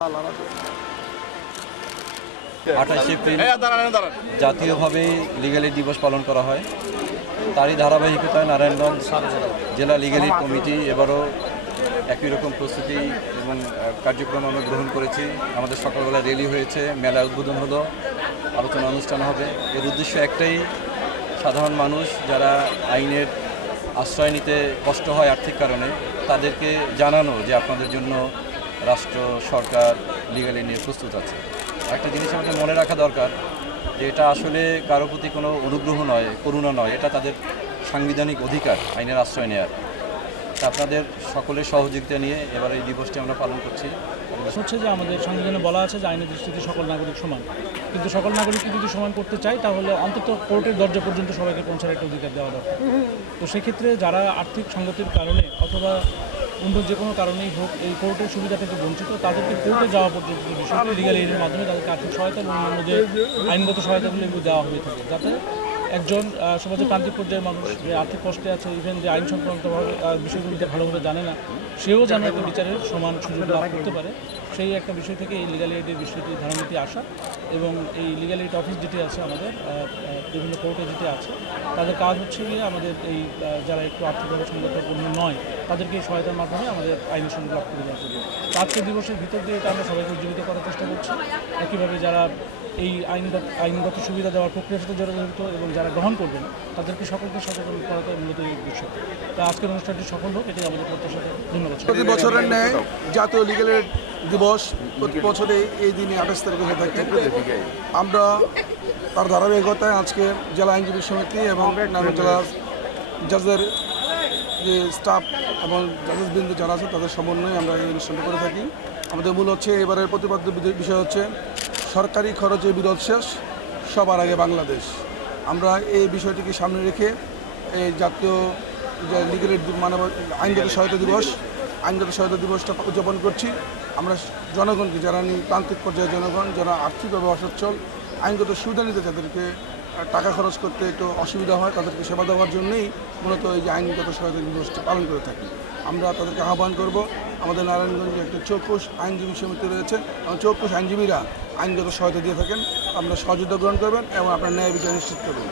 28 April জাতীয়ভাবে legal aid দিবস পালন করা হয়। তারই ধারাবাহিকতায় নারায়ণগঞ্জ জেলা লিগ্যাল এইড কমিটি এবারও একই রকম প্রস্তুতি এবং কার্যক্রম আমরা গ্রহণ করেছি। আমাদের সকালবেলা র্যালি হয়েছে, মেলা উদ্বোধন হলো, আলোচনা অনুষ্ঠান হবে। এর উদ্দেশ্য একটাই, সাধারণ মানুষ যারা আইনের আশ্রয় নিতে কষ্ট হয় আর্থিক কারণে, তাদেরকে জানানো যে আপনাদের জন্য রাষ্ট্র সরকার লিগ্যাল এইড নিয়ে প্রস্তুত আছে। একটা জিনিস আমাদের মনে রাখা দরকার যে এটা আসলে কারো প্রতি কোনো অনুগ্রহ নয়, করুণা নয়, এটা তাদের সাংবিধানিক অধিকার আইনের আশ্রয় নেওয়ার। তা আপনাদের সকলের সহযোগিতা নিয়ে এবার এই দিবসটি আমরা পালন করছি। হচ্ছে যে আমাদের সংবিধানে বলা আছে যে আইনের দৃষ্টিতে সকল নাগরিক সমান, কিন্তু সকল নাগরিককে যদি সমান করতে চাই তাহলে অন্তত কোর্টের দরজা পর্যন্ত সবাইকে পৌঁছার একটা অধিকার দেওয়া দরকার। তো সেক্ষেত্রে যারা আর্থিক সংগতির কারণে অথবা অন্য যে কোনো কারণেই হোক এই কোর্টের সুবিধা থেকে বঞ্চিত, তাদেরকে কোর্টে যাওয়া পর্যন্ত বিষয়টি লিগ্যাল এইডের মাধ্যমে তাদেরকে আর্থিক সহায়তা এবং অন্যান্য যে আইনগত সহায়তাগুলো এগুলো দেওয়া হয়ে থাকে, যাতে একজন সমাজের প্রান্তিক পর্যায়ের মানুষ যে আর্থিক কষ্টে আছে, ইভেন যে আইন সংক্রান্তভাবে বিষয়গুলিতে ভালোভাবে জানে না, সেও যেন একটা বিচারের সমান সুযোগ লাভ করতে পারে, সেই একটা বিষয় থেকে এই লিগ্যাল এইডের বিষয়টি ধারণাটি আসা। এবং এই লিগ্যাল এইড অফিস যেটি আছে আমাদের বিভিন্ন কোর্টে যেটি আছে, তাদের কাজ হচ্ছে গিয়ে আমাদের এই যারা একটু আর্থিকভাবে সংগঠনপূর্ণ নয় তাদেরকে এই সহায়তার মাধ্যমে আমাদের আইনি সুযোগ লাভ করে দেওয়া হবে। আজকের দিবসের ভিতর দিয়ে এটা আমরা সবাইকে উজ্জীবিত করার চেষ্টা করছি। একইভাবে যারা এই আইনগত সুবিধা দেওয়ার প্রক্রিয়ার সাথে জড়িত এবং যারা গ্রহণ করবেন তাদেরকে সকলকে সচেতন করাতে মূলত এই উদ্দেশ্য। তা আজকের অনুষ্ঠানটি সফল হোক, এটি আমাদের প্রত্যাশা। ধন্যবাদ। প্রতি বছরের ন্যায় জাতীয় লিগ্যাল এইড দিবস প্রতি বছরে এই দিনে 28 তারিখে হয়ে থাকে। আমরা তার ধারাবাহিকতায় আজকে জেলা আইনজীবী সমিতি এবং নারায়ণ জেলার জাজের যে স্টাফ এবং জাজেস বৃন্দ যারা আছে তাদের সমন্বয়ে আমরা এই অনুষ্ঠানটা করে থাকি। আমাদের মূল হচ্ছে এবারের প্রতিপাদ্য বিষয় হচ্ছে সরকারি খরচে বিরোধ শেষ, সবার আগে বাংলাদেশ। আমরা এই বিষয়টিকে সামনে রেখে এই জাতীয় যে লিগ্যাল এইড আইনগত সহায়তা দিবসটা উদযাপন করছি। আমরা জনগণকে, যারা প্রান্তিক পর্যায়ের জনগণ, যারা আর্থিকভাবে অসচ্ছল, আইনগত সুবিধা নিতে যাদেরকে টাকা খরচ করতে একটু অসুবিধা হয়, তাদেরকে সেবা দেওয়ার জন্যই মূলত এই যে আইনগত সহায়তা দিবসটি পালন করে থাকি। আমরা তাদেরকে আহ্বান করব, আমাদের নারায়ণগঞ্জে একটা চৌকুশ আইনজীবী সমিতি রয়েছে এবং চৌকুশ আইনজীবীরা আইনগত সহায়তা দিয়ে থাকেন। আমরা সহযোগিতা গ্রহণ করবেন এবং আপনার ন্যায় বিচার নিশ্চিত করবেন।